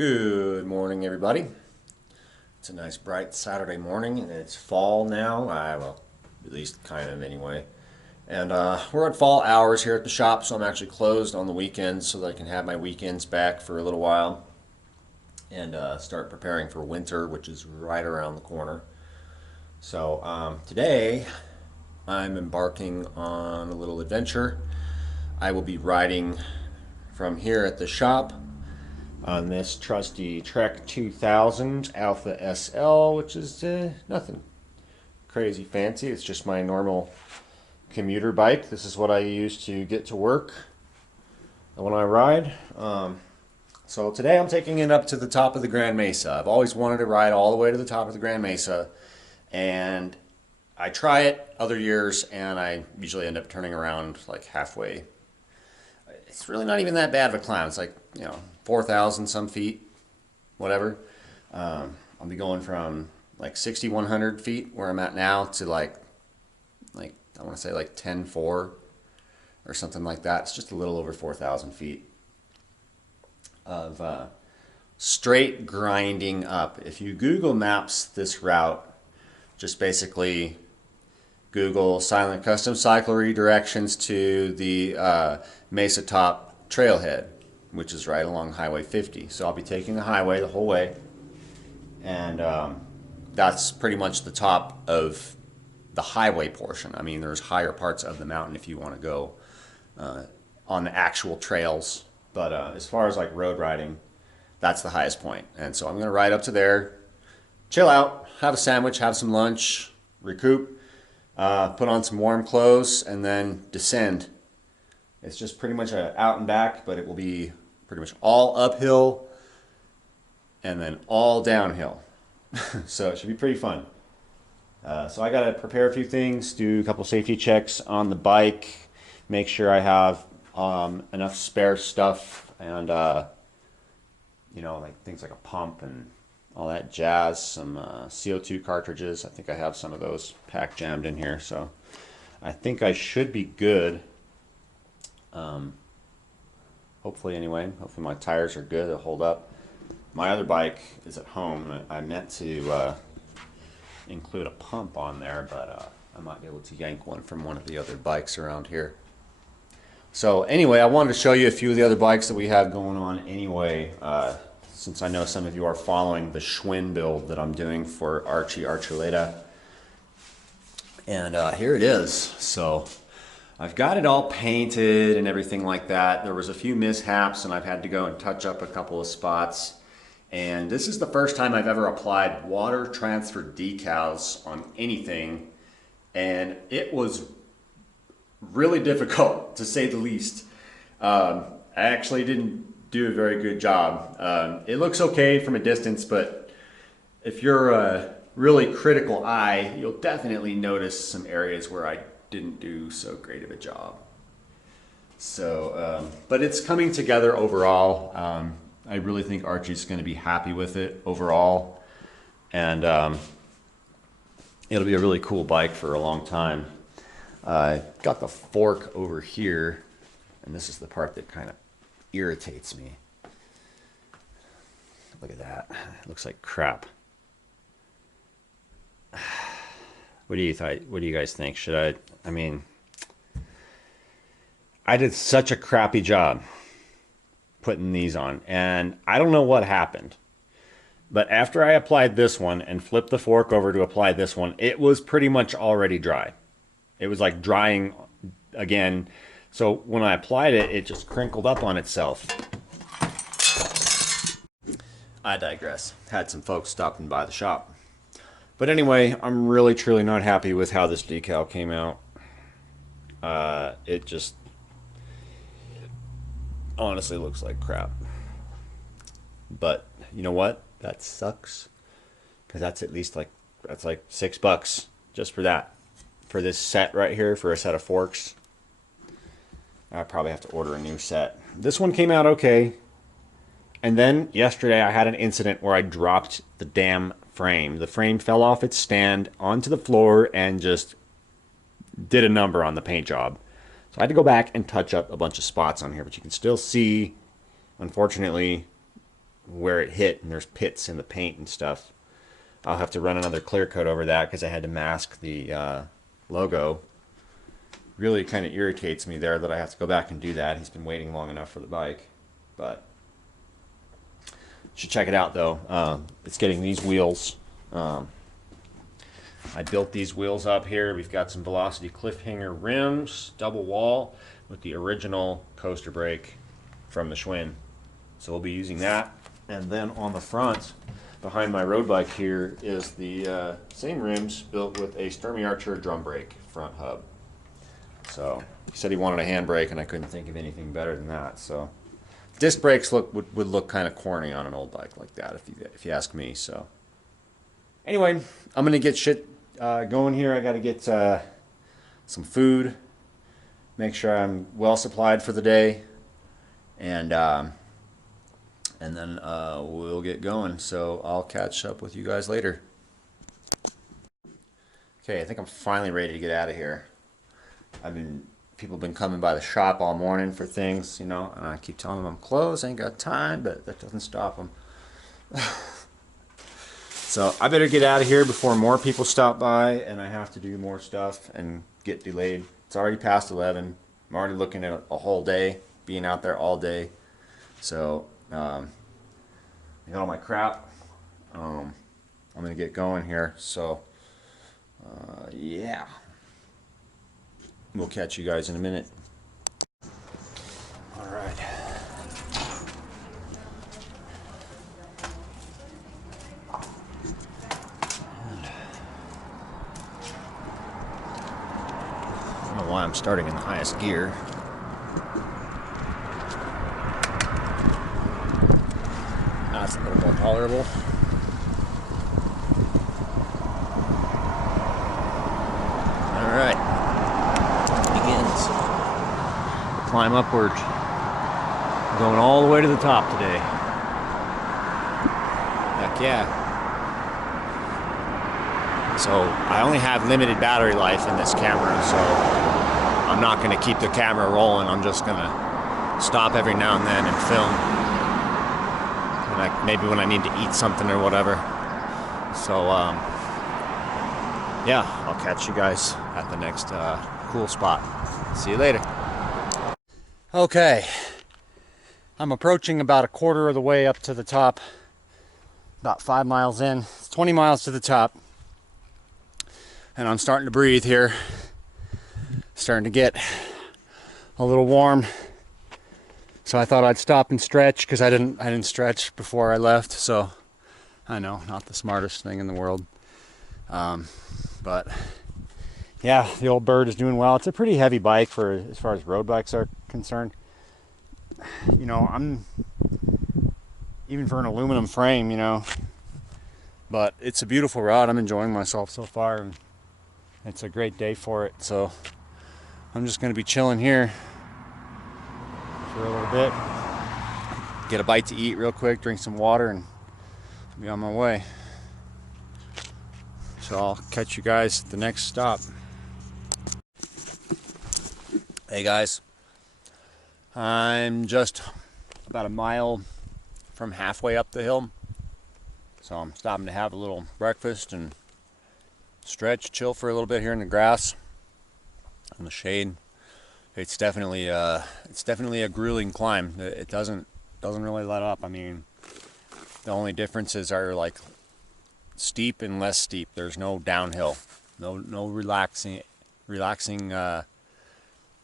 Good morning, everybody. It's a nice bright Saturday morning, and it's fall now. Well, at least kind of anyway. And we're at fall hours here at the shop, so I'm actually closed on the weekends so that I can have my weekends back for a little while and start preparing for winter, which is right around the corner. So today I'm embarking on a little adventure. I will be riding from here at the shop on this trusty Trek 2000 Alpha SL, which is nothing crazy fancy. It's just my normal commuter bike. This is what I use to get to work when I ride. So today I'm taking it up to the top of the Grand Mesa. I've always wanted to ride all the way to the top of the Grand Mesa, and I try it other years, and I usually end up turning around like halfway. It's really not even that bad of a climb. It's like, 4,000 some feet, whatever. I'll be going from like 6,100 feet where I'm at now to like I want to say like 10,400 or something like that. It's just a little over 4,000 feet of straight grinding up. If you Google Maps this route, just basically Google Silent Custom Cycle redirections to the Mesa Top Trailhead, which is right along Highway 50. So I'll be taking the highway the whole way, and that's pretty much the top of the highway portion. I mean, there's higher parts of the mountain if you want to go on the actual trails, but as far as like road riding, that's the highest point. And so I'm going to ride up to there, chill out, have a sandwich, have some lunch, recoup, put on some warm clothes, and then descend. It's just pretty much a out and back, but it will be pretty much all uphill and then all downhill. So it should be pretty fun. So I got to prepare a few things, do a couple safety checks on the bike, make sure I have enough spare stuff, and like things like a pump and all that jazz, some CO2 cartridges. I think I have some of those pack jammed in here, so I think I should be good. Hopefully anyway. Hopefully my tires are good, they'll hold up. My other bike is at home. I meant to include a pump on there, but I might be able to yank one from one of the other bikes around here. So anyway, I wanted to show you a few of the other bikes that we have going on anyway, since I know some of you are following the Schwinn build that I'm doing for Archie Archuleta. And here it is. So I've got it all painted and everything like that. There was a few mishaps, and I've had to go and touch up a couple of spots. And this is the first time I've ever applied water transfer decals on anything, and it was really difficult, to say the least. I actually didn't do a very good job. It looks okay from a distance, but if you're a really critical eye, you'll definitely notice some areas where I didn't do so great of a job. So, but it's coming together overall. I really think Archie's going to be happy with it overall, and it'll be a really cool bike for a long time. I got the fork over here, and this is the part that kind of irritates me. Look at that. It looks like crap. What do you guys think? I mean, I did such a crappy job putting these on, and I don't know what happened. But after I applied this one and flipped the fork over to apply this one, it was pretty much already dry. It was like drying again. So when I applied it, it just crinkled up on itself. I digress. Had some folks stopping by the shop. But anyway, I'm really, truly not happy with how this decal came out. It just honestly looks like crap. But you know what? That sucks. Because that's at least that's like $6 just for that. For this set right here, for a set of forks. I probably have to order a new set. This one came out okay. And then yesterday I had an incident where I dropped the damn frame. The frame fell off its stand onto the floor and just did a number on the paint job. So I had to go back and touch up a bunch of spots on here, but you can still see, unfortunately, where it hit, and there's pits in the paint and stuff. I'll have to run another clear coat over that because I had to mask the logo. Really kind of irritates me there that I have to go back and do that. He's been waiting long enough for the bike, but should check it out though. It's getting these wheels. I built these wheels up here. We've got some Velocity Cliffhanger rims, double wall with the original coaster brake from the Schwinn. So we'll be using that. And then on the front, behind my road bike here, is the same rims built with a Sturmey Archer drum brake front hub. So he said he wanted a handbrake, and I couldn't think of anything better than that. So disc brakes would look kind of corny on an old bike like that, if you ask me. So anyway, I'm gonna get shit going here. I got to get some food, make sure I'm well supplied for the day, and then we'll get going. So I'll catch up with you guys later. Okay, I think I'm finally ready to get out of here. People have been coming by the shop all morning for things, you know, and I keep telling them I'm closed, I ain't got time, but that doesn't stop them. So I better get out of here before more people stop by, and I have to do more stuff and get delayed. It's already past 11. I'm already looking at a whole day, being out there all day. So I got all my crap. I'm gonna get going here. So yeah, we'll catch you guys in a minute. All right. I don't know why I'm starting in the highest gear. That's a little more tolerable. All right, begins the climb upward. I'm going all the way to the top today. Heck yeah. So I only have limited battery life in this camera, so I'm not going to keep the camera rolling. I'm just going to stop every now and then and film. And maybe when I need to eat something or whatever. So yeah, I'll catch you guys at the next cool spot. See you later. Okay, I'm approaching about a quarter of the way up to the top. About 5 miles in. It's 20 miles to the top. And I'm starting to breathe here. Starting to get a little warm. So I thought I'd stop and stretch because I didn't stretch before I left. So I know, not the smartest thing in the world. But yeah, the old bird is doing well. It's a pretty heavy bike for as far as road bikes are concerned. You know, I'm even for an aluminum frame, you know. But it's a beautiful ride. I'm enjoying myself so far. And it's a great day for it. So I'm just going to be chilling here for a little bit. Get a bite to eat real quick, drink some water, and be on my way. So I'll catch you guys at the next stop. Hey guys, I'm just about a mile from halfway up the hill. So I'm stopping to have a little breakfast and stretch, chill for a little bit here in the grass, in the shade. It's definitely a grueling climb. It doesn't really let up. I mean, the only differences are like steep and less steep. There's no downhill, no relaxing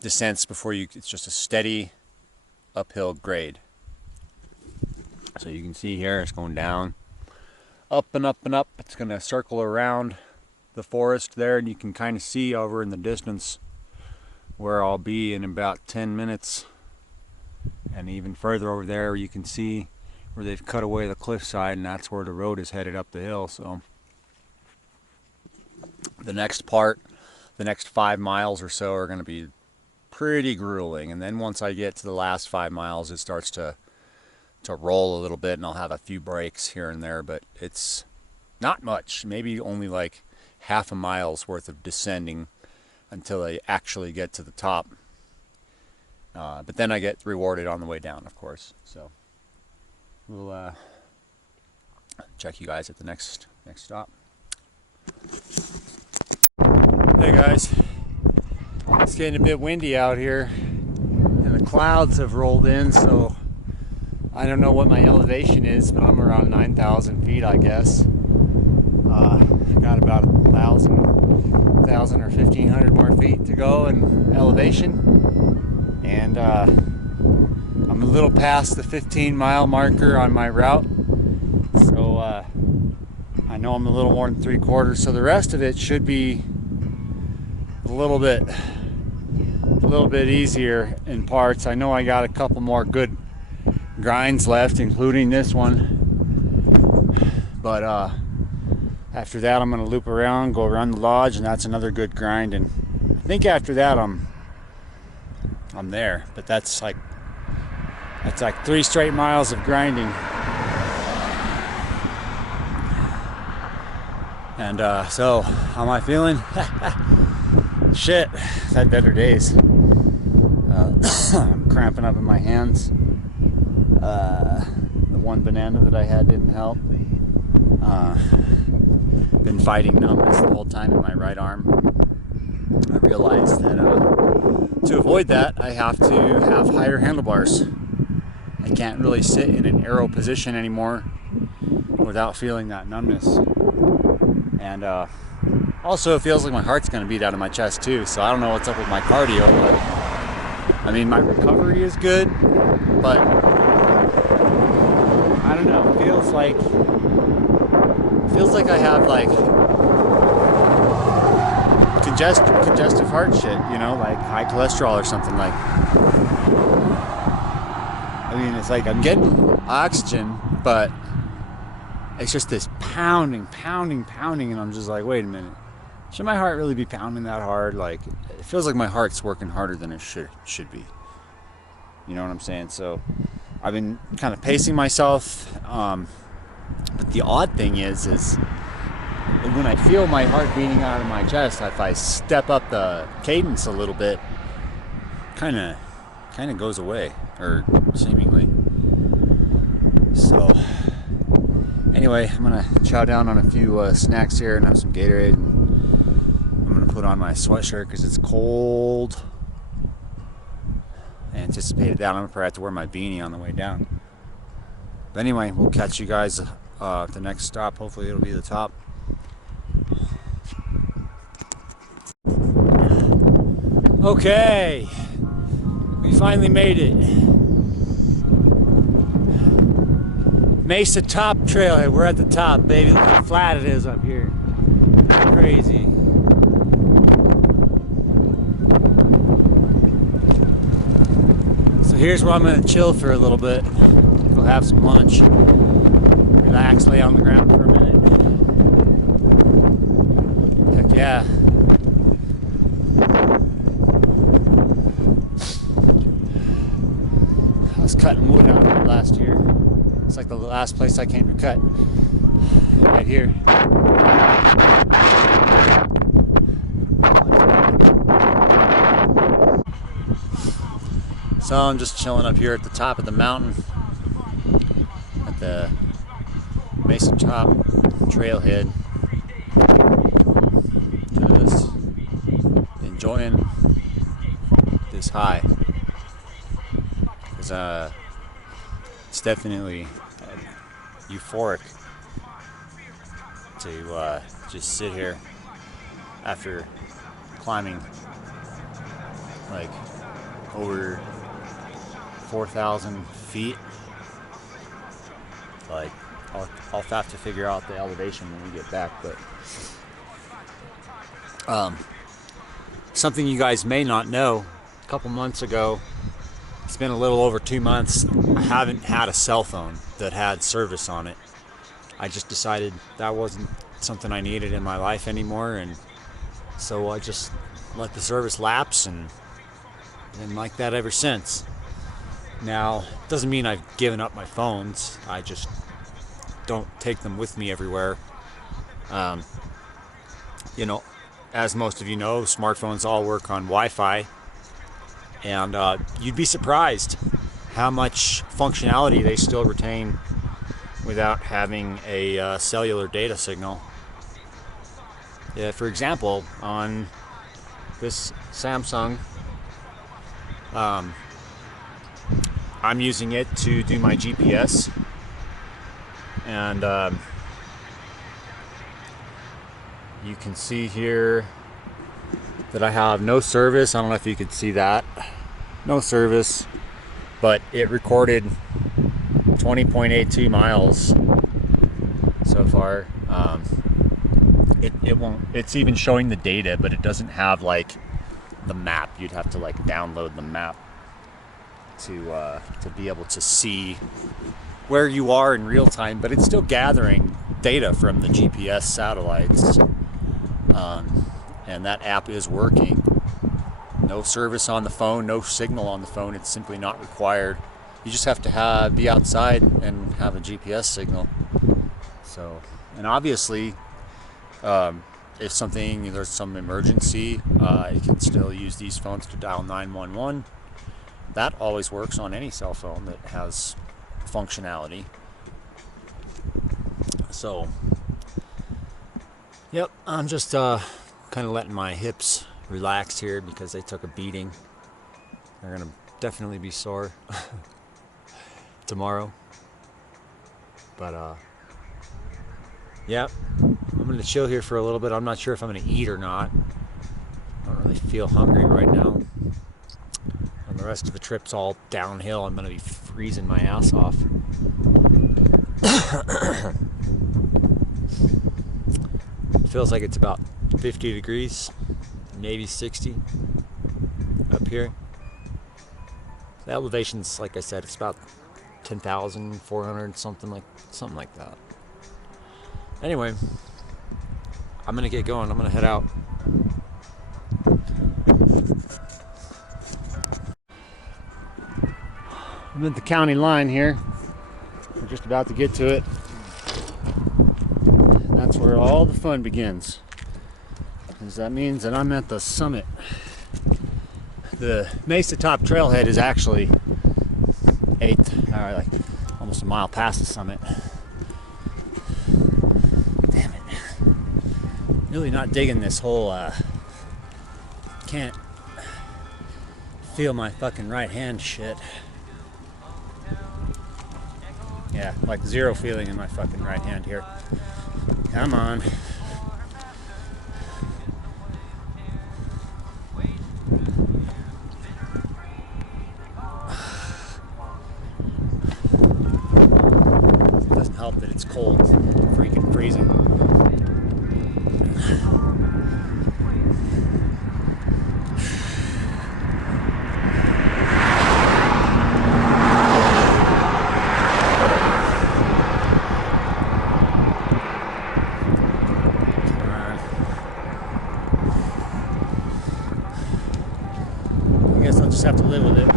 descents before you. It's just a steady uphill grade. So you can see here it's going down, up and up and up. It's going to circle around the forest there, and you can kind of see over in the distance where I'll be in about 10 minutes. And even further over there you can see where they've cut away the cliffside, and that's where the road is headed up the hill. So the next part, the next 5 miles or so, are going to be pretty grueling. And then once I get to the last 5 miles, it starts to roll a little bit, and I'll have a few breaks here and there, but it's not much, maybe only like half a mile's worth of descending until I actually get to the top. But then I get rewarded on the way down, of course. So we'll check you guys at the next stop. Hey guys, it's getting a bit windy out here and the clouds have rolled in, so I don't know what my elevation is, but I'm around 9,000 feet, I guess. I got about 1,000 or 1,500 more feet to go in elevation, and I'm a little past the 15-mile marker on my route, so I know I'm a little more than 3/4, so the rest of it should be a little bit easier in parts. I know I got a couple more good grinds left, including this one, but after that I'm gonna loop around, go around the lodge, and that's another good grind, and I think after that I'm there. But that's like 3 straight miles of grinding, and so how am I feeling? Shit, I've had better days. I'm cramping up in my hands. The one banana that I had didn't help. Been fighting numbness the whole time in my right arm. I realized that to avoid that, I have to have higher handlebars. I can't really sit in an arrow position anymore without feeling that numbness. And also, it feels like my heart's going to beat out of my chest too, so I don't know what's up with my cardio, but I mean, my recovery is good, but I don't know, it feels like I have like congestive heart shit, you know, like high cholesterol or something. Like, I mean, it's like I'm getting oxygen, but it's just this pounding, and I'm just like, wait a minute, should my heart really be pounding that hard? Like, it feels like my heart's working harder than it should be. You know what I'm saying? So I've been kind of pacing myself, but the odd thing is when I feel my heart beating out of my chest, if I step up the cadence a little bit, kind of goes away, or seemingly. So anyway, I'm gonna chow down on a few snacks here and have some Gatorade, and I'm gonna put on my sweatshirt because it's cold. I anticipated that. I'm gonna probably have to wear my beanie on the way down. But anyway, we'll catch you guys at the next stop. Hopefully it'll be the top. Okay, we finally made it. Mesa Top Trailhead. We're at the top, baby. Look how flat it is up here. Crazy. So here's where I'm gonna chill for a little bit. Go have some lunch. Relax, lay on the ground for a minute. Heck yeah. I was cutting wood out here last year. It's like the last place I came to cut. Right here. So I'm just chilling up here at the top of the mountain at the Mesa Top Trailhead. Just enjoying this high. Because it's definitely euphoric to just sit here after climbing like over 4,000 feet. Like, I'll have to figure out the elevation when we get back, but something you guys may not know, a couple months ago, it's been a little over 2 months, I haven't had a cell phone that had service on it. I just decided that wasn't something I needed in my life anymore, and so I just let the service lapse, and been like that ever since. Now, it doesn't mean I've given up my phones. I just don't take them with me everywhere. You know, as most of you know, smartphones all work on Wi-Fi, and you'd be surprised how much functionality they still retain without having a cellular data signal. Yeah, for example, on this Samsung, I'm using it to do my GPS, and you can see here that I have no service. I don't know if you could see that. No service, but it recorded 20.82 miles so far. It won't, it's even showing the data, but it doesn't have like the map. You'd have to like download the map to be able to see where you are in real time, but it's still gathering data from the GPS satellites. And that app is working. No service on the phone, no signal on the phone. It's simply not required. You just have to be outside and have a GPS signal. So, and obviously, if there's some emergency, you can still use these phones to dial 911. That always works on any cell phone that has functionality. So, yep, I'm just kind of letting my hips relax here because they took a beating. They're gonna definitely be sore tomorrow. But yep, I'm gonna chill here for a little bit. I'm not sure if I'm gonna eat or not. I don't really feel hungry right now. And the rest of the trip's all downhill. I'm gonna be freezing my ass off. Feels like it's about 50 degrees, maybe 60 up here. The elevation's, like I said, it's about 10,400, something like that. Anyway, I'm gonna get going. I'm gonna head out. I'm at the county line here. We're just about to get to it. That's where all the fun begins. Because that means that I'm at the summit. The Mesa Top Trailhead is actually almost a mile past the summit. Damn it. Really not digging this whole, can't feel my fucking right hand shit. Yeah, like zero feeling in my fucking right hand here. Come on. Doesn't help that it's cold. Freaking freezing. Just have to live with it.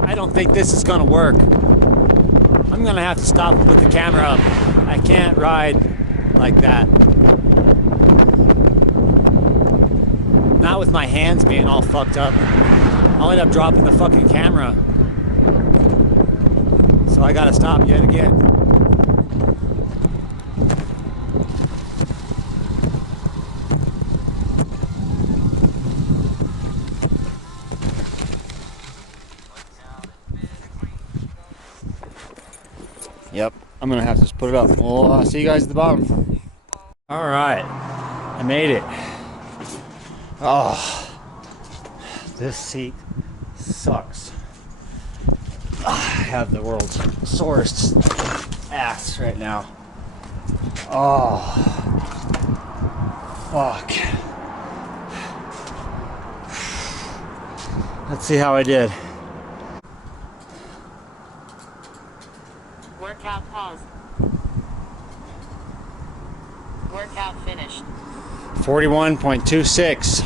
I don't think this is gonna work. I'm gonna have to stop and put the camera up. I can't ride like that. Not with my hands being all fucked up. I'll end up dropping the fucking camera. So I gotta stop yet again. Yep, I'm gonna have to just put it up. We'll see you guys at the bottom. All right, I made it. Oh, this seat sucks. I have the world's sorest ass right now. Oh, fuck. Let's see how I did. Workout pause. Workout finished. 41.26.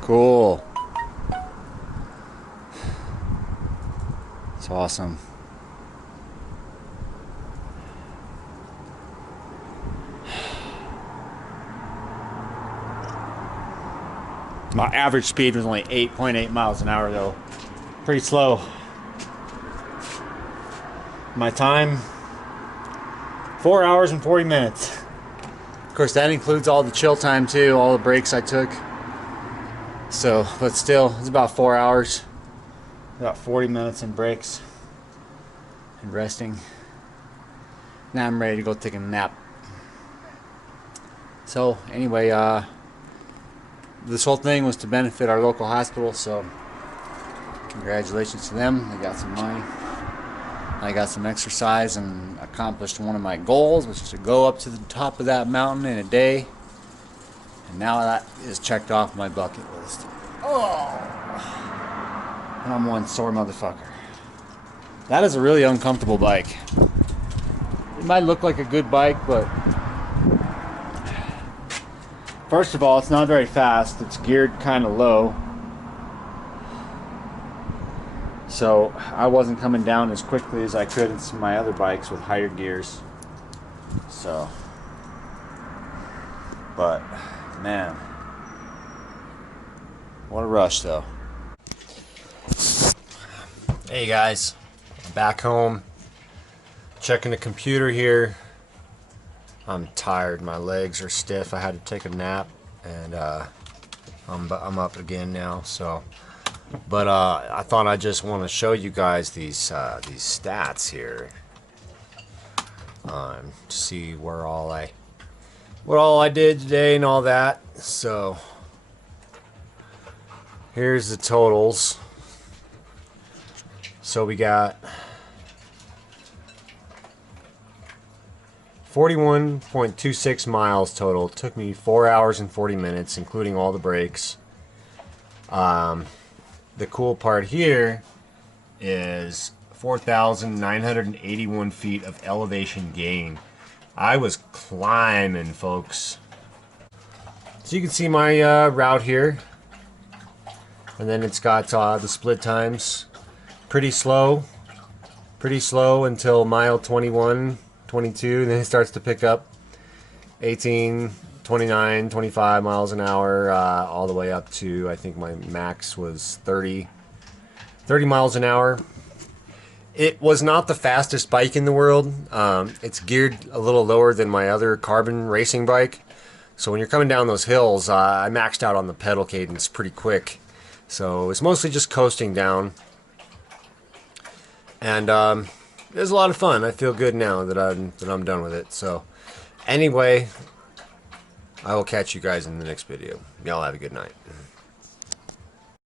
Cool. It's awesome. My average speed was only 8.8 miles an hour though. Pretty slow. My time, 4 hours and 40 minutes. Of course, that includes all the chill time too, all the breaks I took. So, but still, it's about 4 hours. About 40 minutes in breaks and resting. Now I'm ready to go take a nap. So, anyway, this whole thing was to benefit our local hospital, so congratulations to them. They got some money. I got some exercise and accomplished one of my goals, which is to go up to the top of that mountain in a day. And now that is checked off my bucket list. Oh! And I'm one sore motherfucker. That is a really uncomfortable bike. It might look like a good bike, but first of all, it's not very fast. It's geared kind of low. So I wasn't coming down as quickly as I could in some of my other bikes with higher gears. So, but man, what a rush though. Hey guys, I'm back home, checking the computer here. I'm tired, my legs are stiff. I had to take a nap, and I'm up again now. So, but I thought I just want to show you guys these stats here, to see what all I did today and all that. So here's the totals. So we got 41.26 miles total. It took me 4 hours and 40 minutes, including all the breaks. The cool part here is 4,981 feet of elevation gain. I was climbing, folks. So you can see my route here. And then it's got the split times. Pretty slow until mile 21, 22, and then it starts to pick up 18, 29, 25 miles an hour, all the way up to, I think my max was 30 miles an hour. It was not the fastest bike in the world. It's geared a little lower than my other carbon racing bike. So when you're coming down those hills, I maxed out on the pedal cadence pretty quick. So it's mostly just coasting down. And it was a lot of fun. I feel good now that I'm done with it. So anyway, I will catch you guys in the next video. Y'all have a good night.